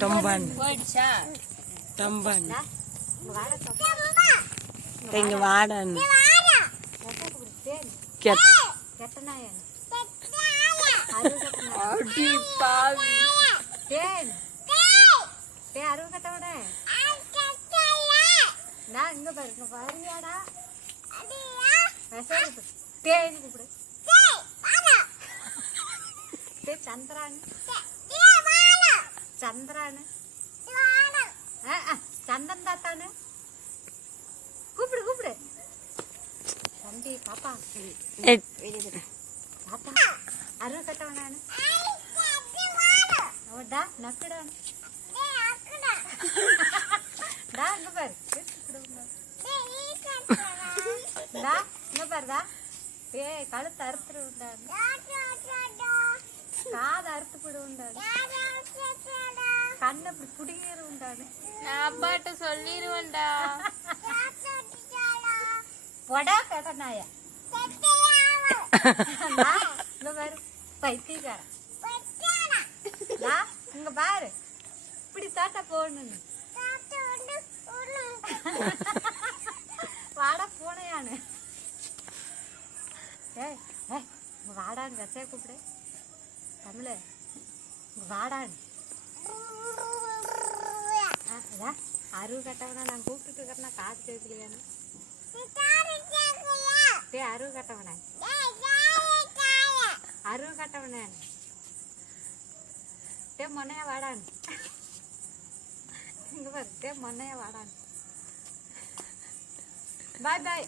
டம்பான் டம்பான் இங்க வாடான் சந்திரான் சந்திரான் சந்தன் தாத்தானு கூப்பிடு கூப்பிடு தம்பி பாப்பா தாத்தா அருள் கட்டவனானு அவடா நக்குடானு டா இங்க பாரு டா இங்க பாருடா கழுத்து அறுத்துரு உண்டானு காது அறுத்து போடு உண்டானு கண்ணு இப்படி குடியேறு உண்டானு நான் அப்பாட்ட சொல்லிடுவேன்டா பொடா கடனாயா இங்க பாரு பைத்தியக்காரன் இங்க பாரு இப்படி தாத்தா போடணும் வாடா போனையானு வாடான்னு வச்சே கூப்பிடு தமிழ வாடான்னு அருள் கட்டவனா நான் கூப்பிட்டு இருக்கிறேன்னா காசு கேட்கலையானு அருள் கட்டவன அருள் கட்டவன மொன்னையா வாடான்னு இங்க பாரு மொன்னையா வாடான்னு பாய் பாய்